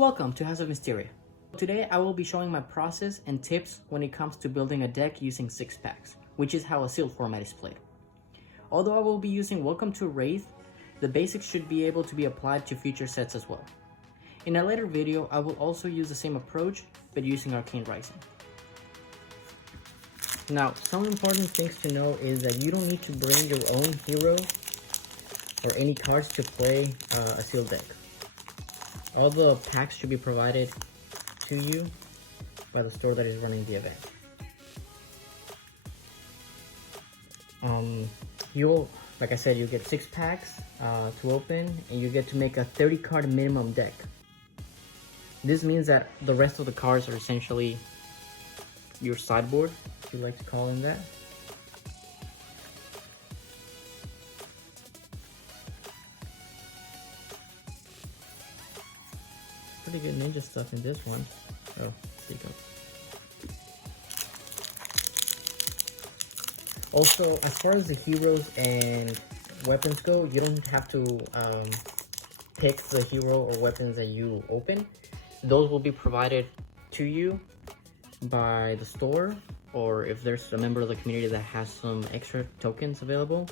Welcome to House of Misteria. Today I will be showing my process and tips when it comes to building a deck using 6 packs, which is how a sealed format is played. Although I will be using Welcome to Rathe, the basics should be able to be applied to future sets as well. In a later video, I will also use the same approach, but using Arcane Rising. Now, some important things to know is that you don't need to bring your own hero or any cards to play a sealed deck. All the packs should be provided to you by the store that is running the event. Like I said, you get 6 packs to open, and you get to make a 30 card minimum deck. This means that the rest of the cards are essentially your sideboard, if you like to call them that. Pretty good ninja stuff in this one. Oh, there you go. Also, as far as the heroes and weapons go, you don't have to pick the hero or weapons that you open. Those will be provided to you by the store, or if there's a member of the community that has some extra tokens available,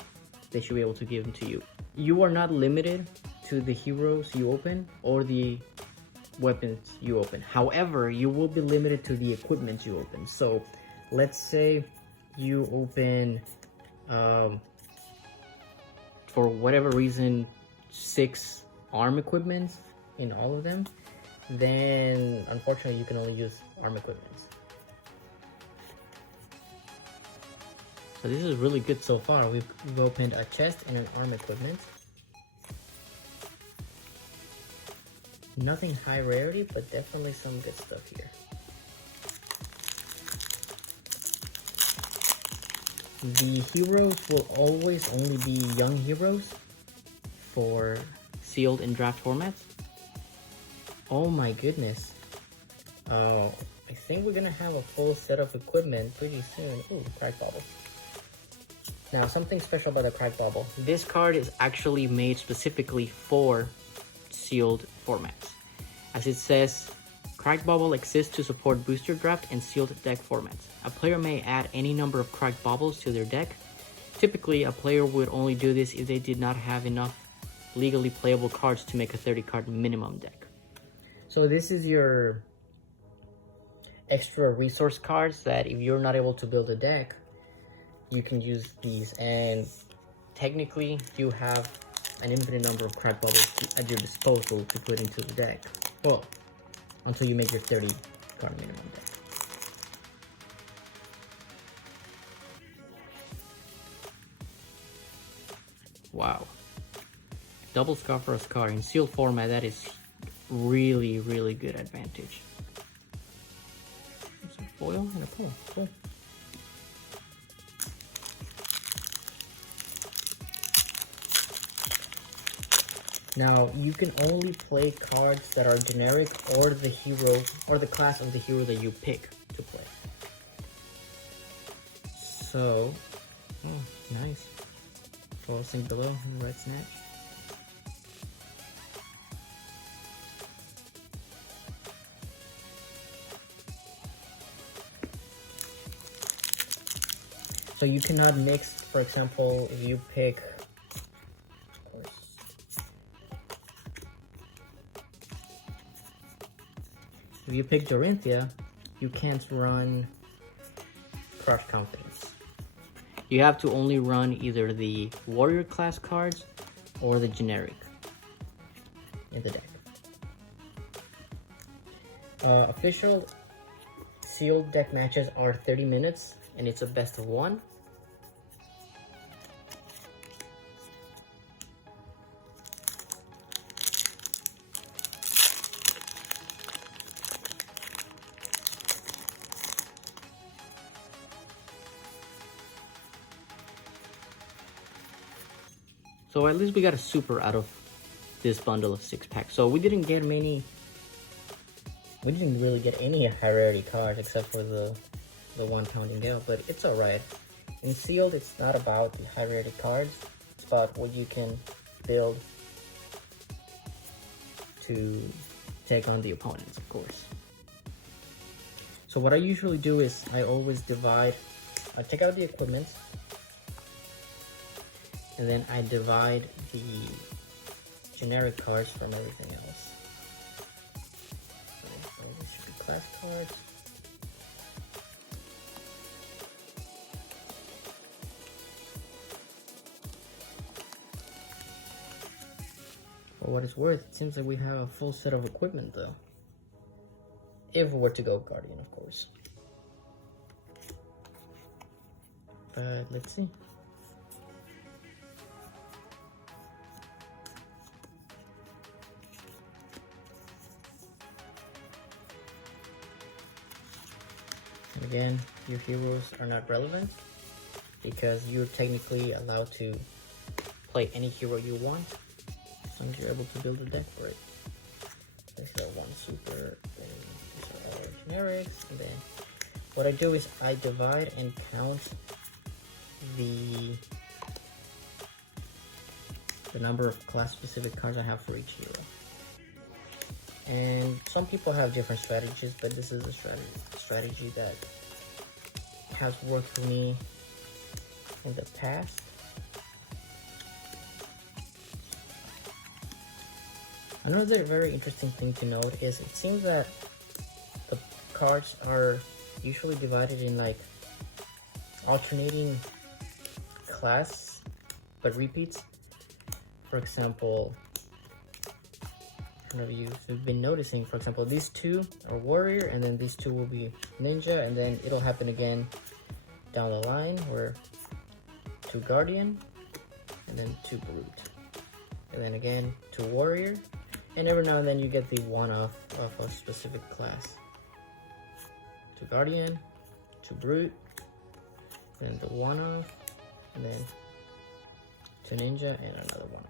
they should be able to give them to you. You are not limited to the heroes you open or the weapons you open. However, you will be limited to the equipment you open. So let's say you open for whatever reason 6 arm equipments in all of them, then unfortunately you can only use arm equipments. So this is really good so far. We've opened a chest and an arm equipment. Nothing high rarity, but definitely some good stuff here. The heroes will always only be young heroes for sealed and draft formats. Oh my goodness. Oh, I think we're gonna have a full set of equipment pretty soon. Ooh, crack bubble. Now, something special about the crack bubble. This card is actually made specifically for sealed formats. As it says, Cracked Bubble exists to support booster draft and sealed deck formats. A player may add any number of cracked bubbles to their deck. Typically, a player would only do this if they did not have enough legally playable cards to make a 30 card minimum deck. So this is your extra resource cards that if you're not able to build a deck, you can use these, and technically you have an infinite number of cracked bubbles at your disposal to put into the deck. Well, until you make your 30 card minimum deck. Wow. Double Scoffer's card in sealed format, that is really, really good advantage. There's a foil and a pull. Cool. Now, you can only play cards that are generic or the hero or the class of the hero that you pick to play. So, oh, nice. Foil sink below and red snatch. So you cannot mix, for example, if you pick, if you pick Dorinthia, you can't run Crush Confidence. You have to only run either the warrior class cards or the generic in the deck. Official sealed deck matches are 30 minutes, and it's a best of 1. So at least we got a super out of this bundle of 6 packs. So we didn't get many, we didn't really get any high rarity cards except for the 1 Pounding Gale, but it's alright. In sealed, it's not about the high rarity cards, it's about what you can build to take on the opponents, of course. So what I usually do is I always divide, I take out the equipment, and then I divide the generic cards from everything else. So these should be class cards. For what it's worth, it seems like we have a full set of equipment though. If we were to go Guardian, of course. But let's see. And again, your heroes are not relevant because you're technically allowed to play any hero you want as long as you're able to build a deck for it. There's that one super, then these are all generics, and then what I do is I divide and count the number of class specific cards I have for each hero. And some people have different strategies, but this is a strategy that has worked for me in the past. Another very interesting thing to note is it seems that the cards are usually divided in like alternating class but repeats. For example, I don't know if you've been noticing, for example, these two are warrior, and then these two will be ninja, and then it'll happen again down the line where two guardian, and then two brute, and then again two warrior, and every now and then you get the one-off of a specific class. Two guardian, two brute, then the one-off, and then two ninja, and another one.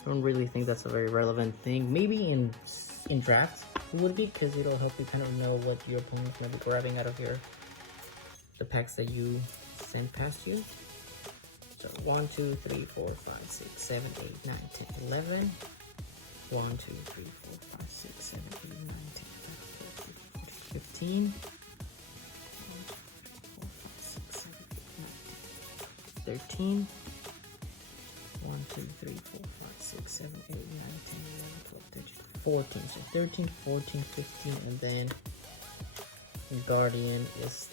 I don't really think that's a very relevant thing. Maybe in drafts it would be, because it'll help you kind of know what your opponent's gonna be grabbing out of the packs that you send past you. So 1, 2, 3, 4, 5, 6, 7, 8, 9, 10, 11. 1, 2, 3, 4, 5, 6, 7, 8, 9, 10, 11, 12, 13, 15. 1, 2, 3, 4, 5, 6, 7, 8, 9, 10, 13. 1, 2, 3, 4, 5, 6, 7, 8, 9, 10, 11, 12, 13, 14. So 13, 14, 15, and then Guardian is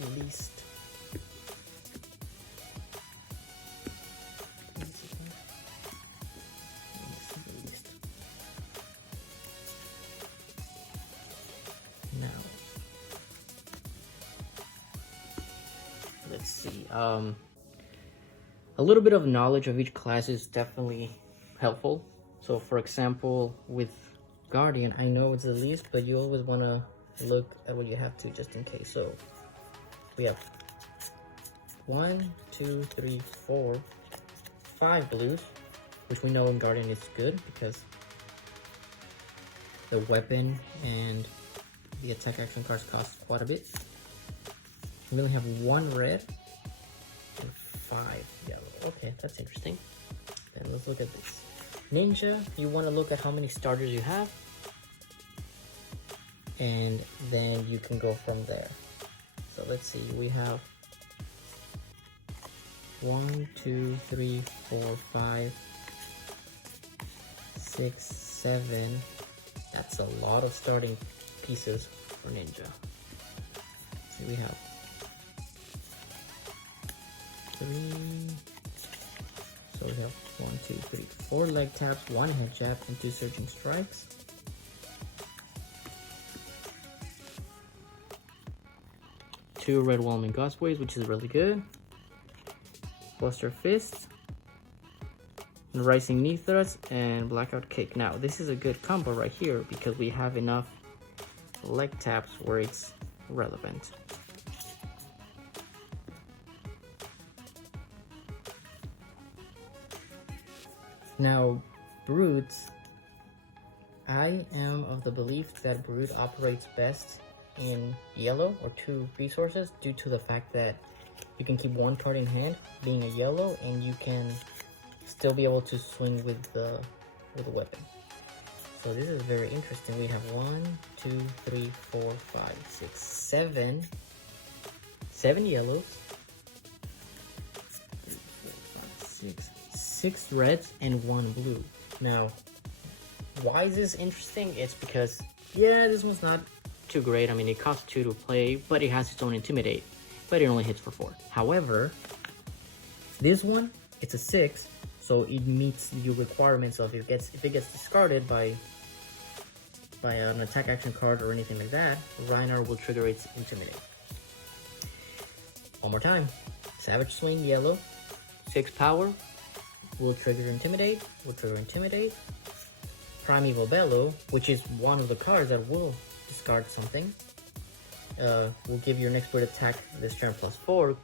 the least. Now, let's see. A little bit of knowledge of each class is definitely helpful. So for example, with Guardian, I know it's the least, but you always want to look at what you have to just in case. So we have 1, 2, 3, 4, 5 blues, which we know in Guardian is good because the weapon and the attack action cards cost quite a bit. We only have 1 red and 5 yellow. Okay, that's interesting. Then let's look at this. Ninja, you want to look at how many starters you have, and then you can go from there. So let's see, we have 1, 2, 3, 4, 5, 6, 7. That's a lot of starting pieces for Ninja. So we have 3. So we have 1, 2, 3, 4 leg taps, 1 head jab, and 2 surging strikes. Two red whelming gosways, which is really good. Buster Fist, and Rising Knee Thrusts, and Blackout Kick. Now, this is a good combo right here because we have enough leg taps where it's relevant. Now, Brutes, I am of the belief that Brute operates best in yellow or 2 resources due to the fact that you can keep 1 card in hand being a yellow, and you can still be able to swing with the weapon. So this is very interesting. We have 1, 2, 3, 4, 5, 6, 7. 7 yellows. 3, 4, 5, 6 reds and 1 blue. Now, why is this interesting? It's because, yeah, this one's not too great. I mean, it costs 2 to play, but it has its own Intimidate, but it only hits for 4. However, this one, it's a 6, so it meets your requirements of if it gets discarded by an attack action card or anything like that, Reinar will trigger its Intimidate. One more time. Savage Swing, yellow, 6 power, will trigger Intimidate, Primeval Bellow, which is one of the cards that will discard something, will give your next bird attack this turn +4,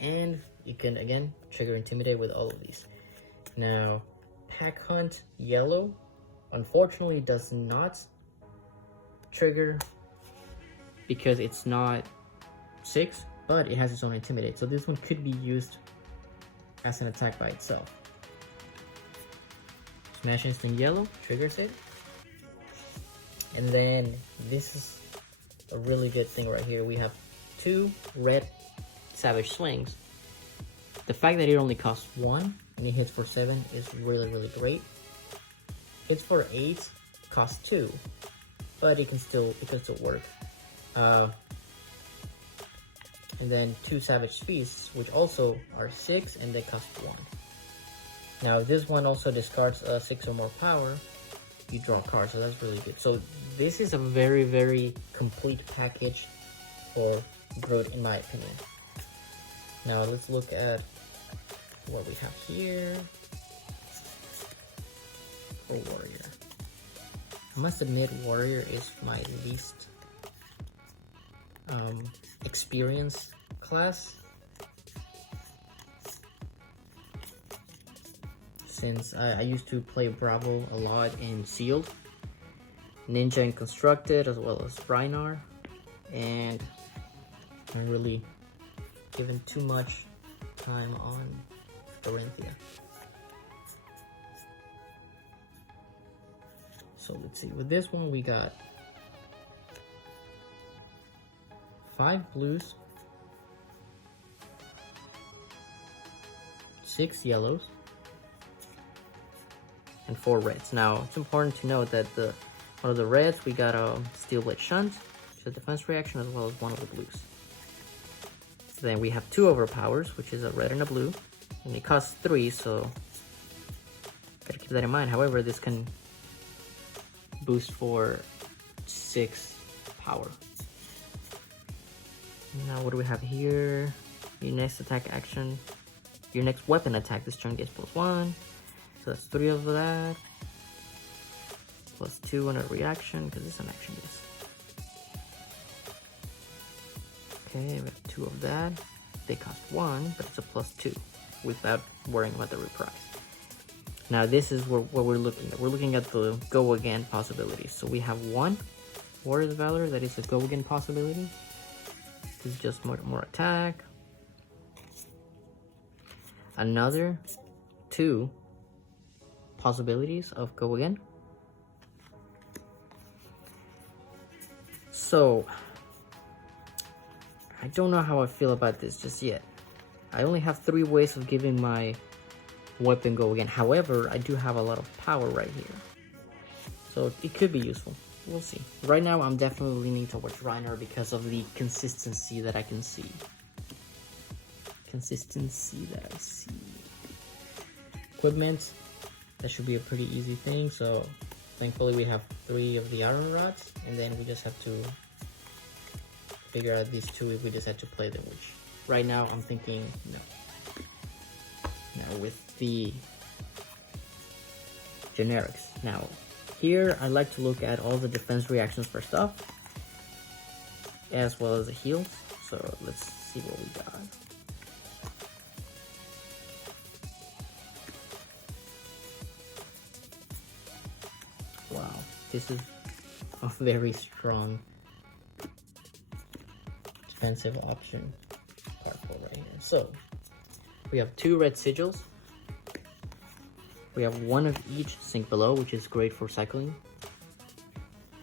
and you can again trigger Intimidate with all of these. Now, Pack Hunt, yellow, unfortunately does not trigger because it's not 6, but it has its own Intimidate, so this one could be used as an attack by itself. Smash Instant, yellow, triggers it. And then this is a really good thing right here. We have 2 red Savage Swings. The fact that it only costs 1 and it hits for 7 is really, really great. Hits for 8, costs 2, but it can still work. And then 2 Savage Feasts, which also are 6 and they cost 1. Now this one also discards 6 or more power. You draw cards, so that's really good. So this is a very, very complete package for Groot, in my opinion. Now let's look at what we have here for Warrior. I must admit, Warrior is my least experienced class, since I used to play Bravo a lot in Sealed, Ninja and Constructed, as well as Reinar, and I'm really given too much time on Dorinthia. So let's see, with this one we got 5 blues, 6 yellows, and 4 reds. Now, it's important to note that one of the reds, we got a Steel Blade Shunt, which is a defense reaction, as well as one of the blues. Then we have 2 overpowers, which is a red and a blue, and it costs 3, so gotta keep that in mind. However, this can boost for 6 power. Now, what do we have here? Your next attack action, your next weapon attack this turn gets +1. So that's 3 of that. +2 on a reaction, because it's an action base. Okay, we have 2 of that. They cost 1, but it's a +2 without worrying about the reprise. Now this is what we're looking at. We're looking at the go again possibilities. So we have 1 Warrior's Valor that is a go again possibility. This is just more attack. Another 2 possibilities of go again. So I don't know how I feel about this just yet. I only have 3 ways of giving my weapon go again. However, I do have a lot of power right here, so it could be useful. We'll see. Right now, I'm definitely leaning towards Reinar because of the consistency that I can see. Equipment, that should be a pretty easy thing. So thankfully we have 3 of the Iron Rods, and then we just have to figure out these 2 if we decide to play them, which right now I'm thinking no. Now with the generics. Now here I like to look at all the defense reactions for stuff, as well as the heals. So let's see what we got. Wow, this is a very strong defensive option card pull right here. So we have 2 red sigils, We have one of each sink below, which is great for cycling.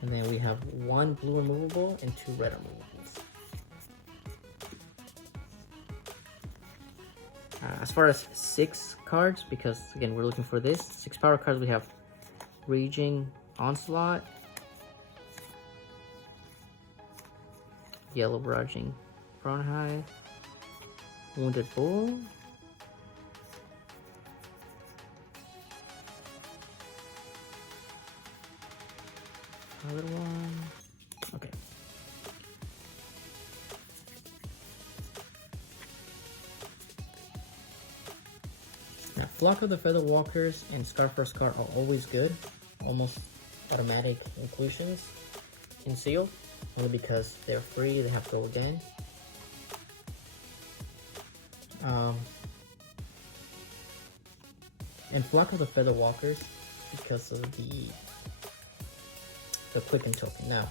And then we have one blue removable and two red removables. As far as 6 cards, because again we're looking for this 6 power cards, we have Raging Onslaught, Yellow Barraging Hive, Wounded Bull, another one. Okay. Now, Flock of the Feather Walkers and Scar for Scar are always good, almost automatic inclusions in Sealed, only because they're free, they have gold again. And Flock of the Feather Walkers because of the Quicken token. Now,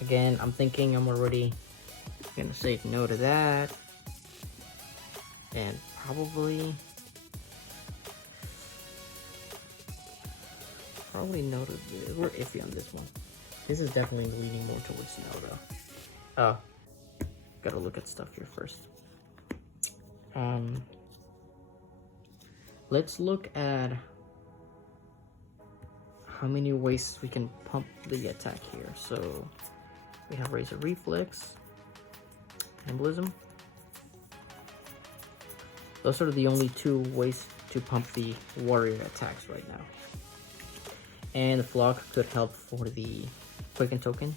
again, I'm thinking I'm already gonna say no to that, and probably no to this. We're iffy on this one. This is definitely leaning more towards no though. Oh, gotta look at stuff here first. Let's look at how many ways we can pump the attack here. So we have Razor Reflex, Embolism. Those are the only 2 ways to pump the warrior attacks right now. And the Flock could help for the Quicken token.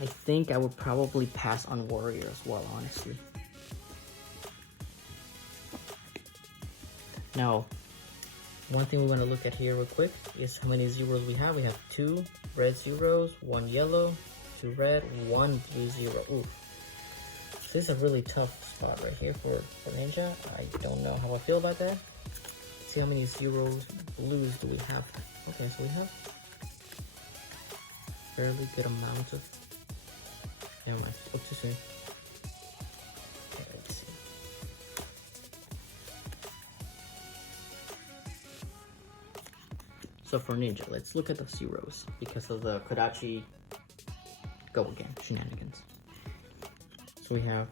I think I would probably pass on warrior as well, honestly. Now, one thing we want to look at here real quick is how many zeros we have. We have 2 red zeros, 1 yellow, 2 red, 1 blue 0. Ooh. So this is a really tough spot right here for Ninja. I don't know how I feel about that. Let's see how many zeros, blues do we have. Okay, so we have fairly good amount of... Never mind, spoke too soon. Okay, let's see. So for Ninja, let's look at the zeros because of the Kodachi go again shenanigans. So we have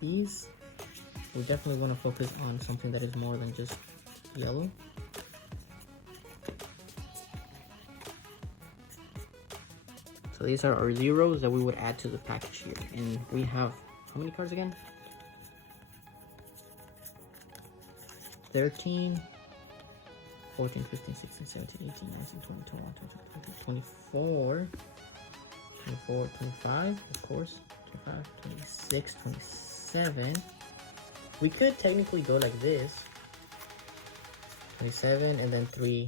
these. We definitely want to focus on something that is more than just yellow. So these are our zeros that we would add to the package here. And we have, how many cards again? 13, 14, 15, 16, 17, 18, 19, 20, 21, 22, 23, 24, 24, 25, of course, 25, 26, 27. We could technically go like this. 27 and then 3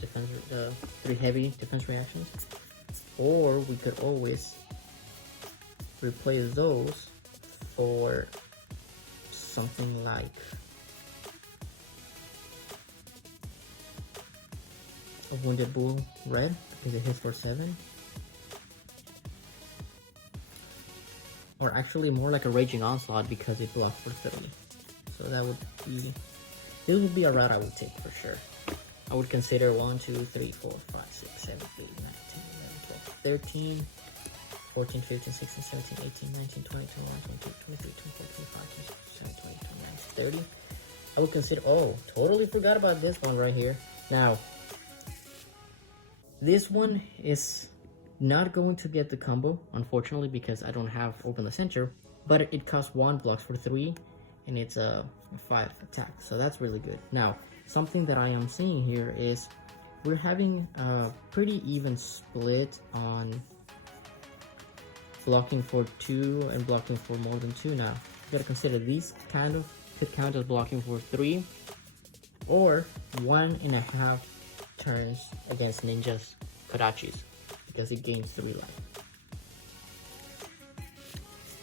defense, 3 heavy defense reactions. Or we could always replace those for something like a Wounded Bull red because it hits for 7. Or actually more like a Raging Onslaught because it blocks for 30. So that would be, this would be a route I would take for sure. I would consider 1, 2, 3, 4, 5, 6, 7, 8, 9, 10, 11, 12, 13, 14, 15, 16, 17, 18, 19, 20, 21, 22, 23, 24, 25, 26, 27, 28, 29, 30. I would consider, oh, totally forgot about this one right here. Now, this one is not going to get the combo, unfortunately, because I don't have Open the Center, but it costs 1, blocks for 3, and it's a 5 attack, so that's really good. Now, something that I am seeing here is we're having a pretty even split on blocking for 2 and blocking for more than 2 now. You gotta consider these kind of could count as blocking for 3 or 1.5 turns against Ninja's Kodachis because it gains 3 life.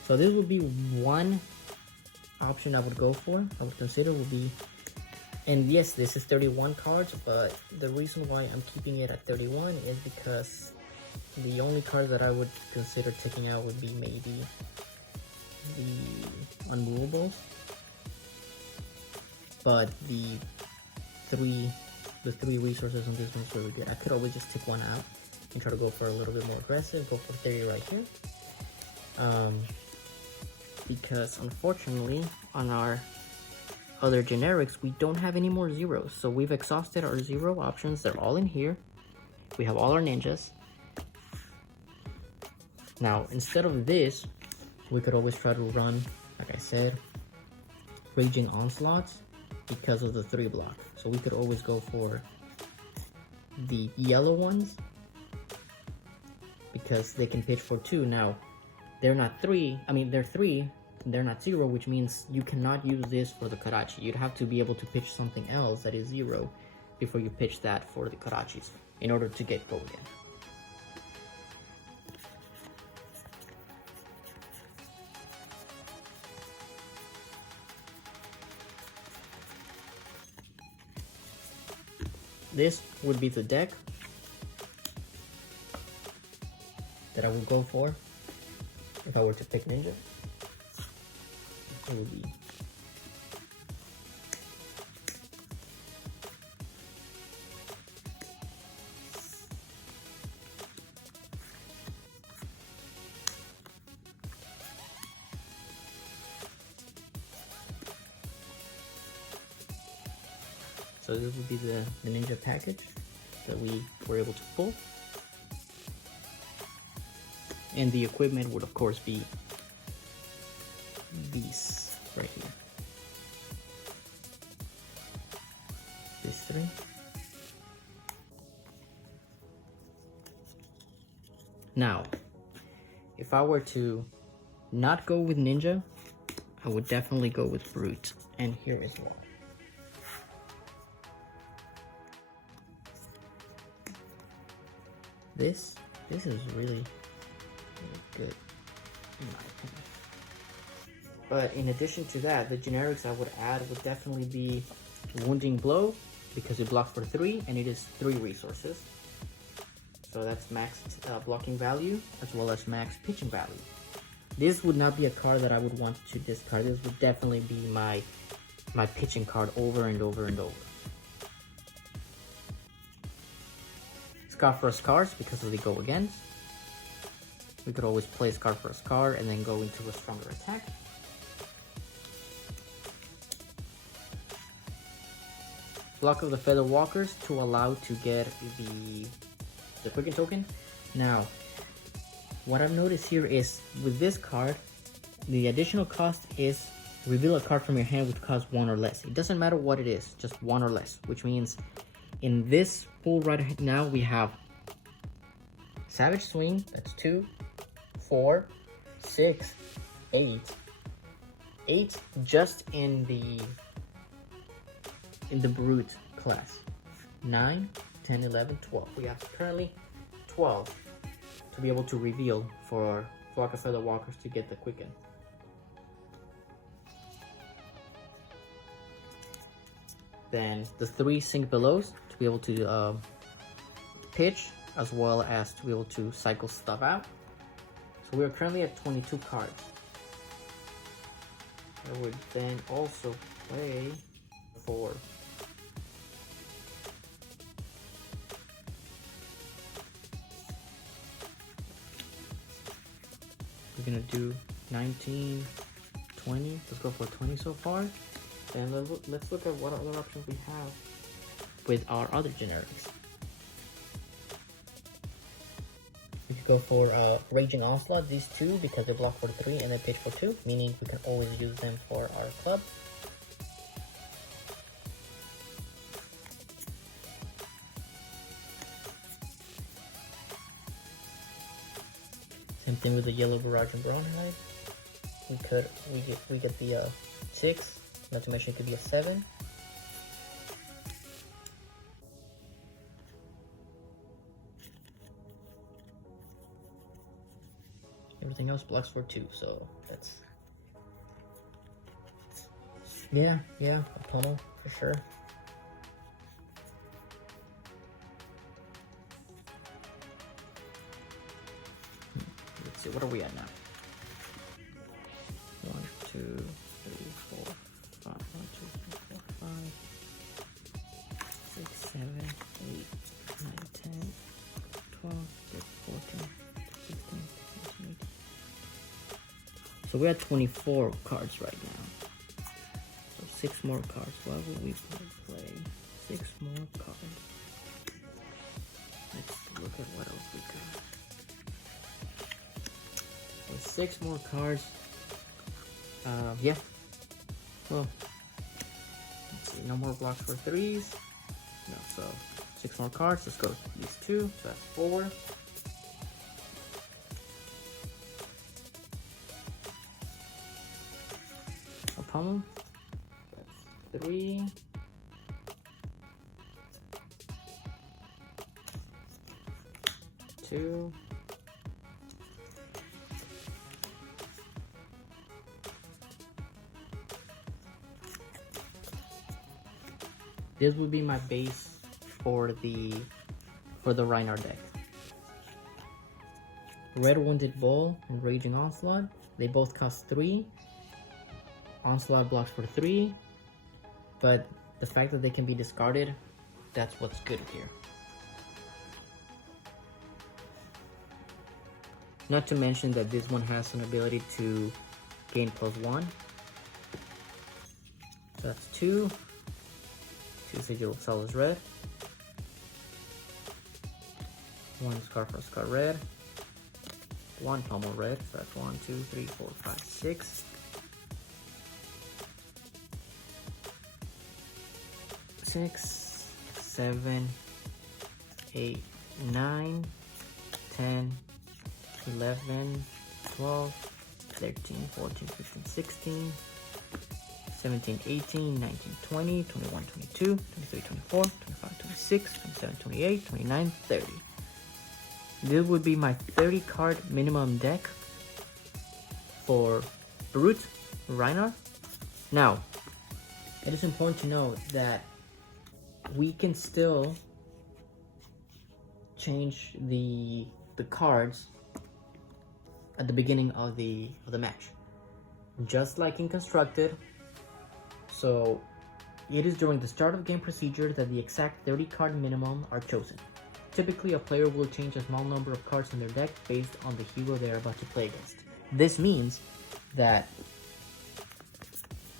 So this would be one option I would go for, I would consider would be, and yes, this is 31 cards, but the reason why I'm keeping it at 31 is because the only cards that I would consider taking out would be maybe the unmovables. but the three resources on this one's really good. I could always just take one out and try to go for a little bit more aggressive, go for 30 right here. Because unfortunately on our other generics we don't have any more zeros, so we've exhausted our zero options. They're all in here. We have all our ninjas. Now instead of this, we could always try to run, like I said, Raging Onslaughts because of the 3 block. So we could always go for the yellow ones because they can pitch for 2. Now they're not 3, I mean they're 3, they're not 0, which means you cannot use this for the Karachi. You'd have to be able to pitch something else that is 0 before you pitch that for the Karachis in order to get go again. This would be the deck that I would go for if I were to pick Ninja. It would be so this would be the Ninja package that we were able to pull. And the equipment would of course be these right here. These 3. Now, if I were to not go with Ninja, I would definitely go with Brute. And here is why. This is really good in my opinion. But in addition to that, the generics I would add would definitely be Wounding Blow, because it blocks for 3 and it is 3 resources. So that's max blocking value as well as max pitching value. This would not be a card that I would want to discard. This would definitely be my pitching card over and over and over. Scar for Scars because of the go against. We could always play Scar for a Scar and then go into a stronger attack. Block of the Feather Walkers to allow to get the Quicken token. Now, what I've noticed here is with this card, the additional cost is reveal a card from your hand which costs 1 or less. It doesn't matter what it is, just 1 or less, which means in this pool right now we have Savage Swing, that's 2, 4, 6, 8. 8 just in the Brute class. 9, 10, 11, 12. We have currently 12 to be able to reveal for Flock of Feather Walkers to get the Quicken. Then the 3 Sink Belows to be able to pitch, as well as to be able to cycle stuff out. So we are currently at 22 cards. I would then also play 4. We're gonna do 19, 20. Let's go for 20 so far. And let's look at what other options we have with our other generics. We could go for Raging Onslaught, these 2, because they block for 3 and they pitch for 2, meaning we can always use them for our club. Same thing with the Yellow Barrage and Bronhide. We get the 6, not to mention it could be a 7. Everything else blocks for 2, so that's yeah, a pummel for sure. Let's see, what are we at now? 1, 2, 3, 4, 5. 1, 2, 3, 4, 5. So we're at 24 cards right now. So 6 more cards. Why would we play 6 more cards? Let's look at what else we got. With 6 more cards. Yeah. Well, let's see. No more blocks for 3s. No, so 6 more cards. Let's go these 2. So that's 4. A pummel. That's 3. Two. This would be my base for the Reinhardt deck. Red Wounded Bull and Raging Onslaught. They both cost 3. Onslaught blocks for 3. But the fact that they can be discarded, that's what's good here. Not to mention that this one has an ability to gain +1. So that's 2. 2 Sigil of Solus Red. 1 Scarf for Scar Red. 1 Pommel Red. So that's 1, 2, 3, 4, 5, 6. 6, 7, 8, 9, 10, 11, 12, 13, 14, 15, 16, 17, 18, 19, 20, 21, 22, 23, 24, 25, 26, 27, 28, 29, 30. This would be my 30 card minimum deck for Brute Reinhardt. Now, it is important to note that we can still change the cards at the beginning of the match, just like in Constructed. So it is during the start of game procedure that the exact 30 card minimum are chosen. Typically, a player will change a small number of cards in their deck based on the hero they are about to play against. This means that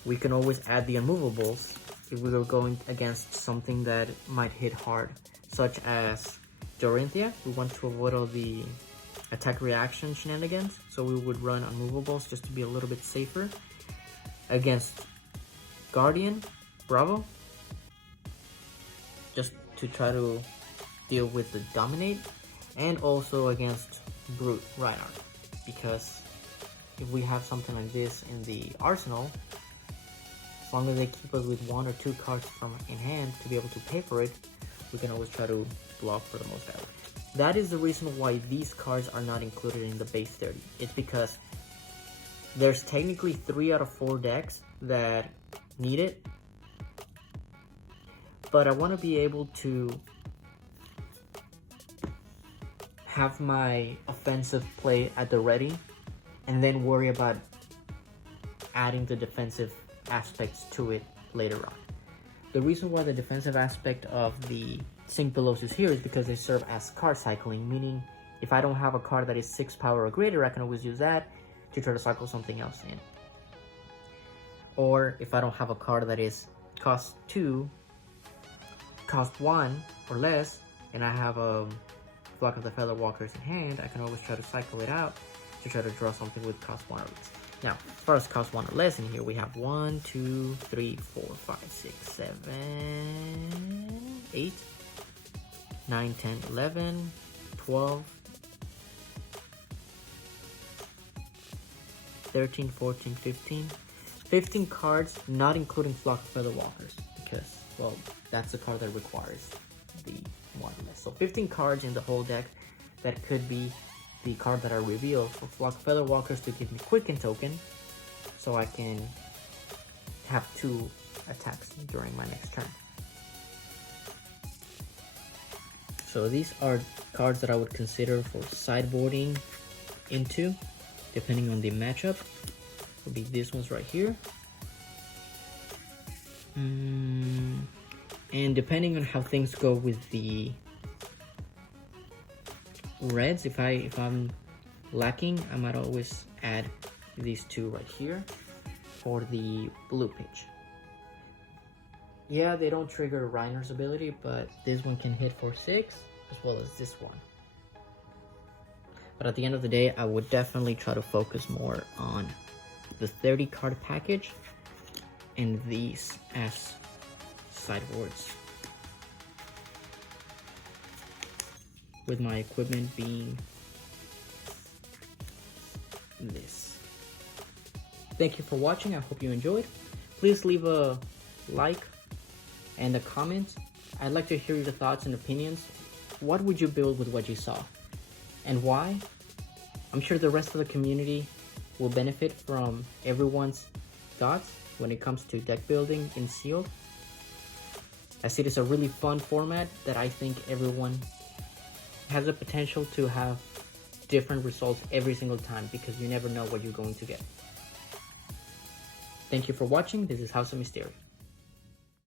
we can always add the unmovables if we are going against something that might hit hard, such as Dorinthia. We want to avoid all the attack reaction shenanigans, so we would run unmovables just to be a little bit safer. Against Guardian, Bravo, just to try to deal with the dominate, and also against Brute Reinhardt, because if we have something like this in the arsenal, as long as they keep us with 1 or 2 cards from in hand to be able to pay for it, we can always try to block for the most value. That is the reason why these cards are not included in the base 30. It's because there's technically 3 out of 4 decks that need it, but I want to be able to have my offensive play at the ready and then worry about adding the defensive aspects to it later on. The reason why the defensive aspect of the Sync Billows is here is because they serve as card cycling, meaning if I don't have a card that is 6 power or greater, I can always use that to try to cycle something else in. Or if I don't have a card that is cost 2, cost 1 or less, and I have a Flock of the Feather Walkers in hand, I can always try to cycle it out to try to draw something with cost 1 or less. Now, as far as cost 1 or less, in here we have 1, 2, 3, 4, 5, 6, 7, 8, 9, 10, 11, 12, 13, 14, 15. 15 cards, not including Flock of Feather Walkers, because, well, that's the card that requires the 1 or less. So 15 cards in the whole deck that could be the card that I reveal for Flock of Feather Walkers to give me Quicken token, so I can have 2 attacks during my next turn. So these are cards that I would consider for sideboarding into, depending on the matchup. Would be these ones right here. And depending on how things go with the reds, if I'm lacking, I might always add these two right here for the blue page. Yeah, they don't trigger Reiner's ability, but this one can hit for 6 as well as this one. But at the end of the day, I would definitely try to focus more on the 30 card package and these as sideboards, with my equipment being this. Thank you for watching. I hope you enjoyed. Please leave a like and a comment. I'd like to hear your thoughts and opinions. What would you build with what you saw, and why? I'm sure the rest of the community will benefit from everyone's thoughts when it comes to deck building in Sealed. I see this a really fun format that I think everyone has the potential to have different results every single time, because you never know what you're going to get. Thank you for watching. This is House of Misteria.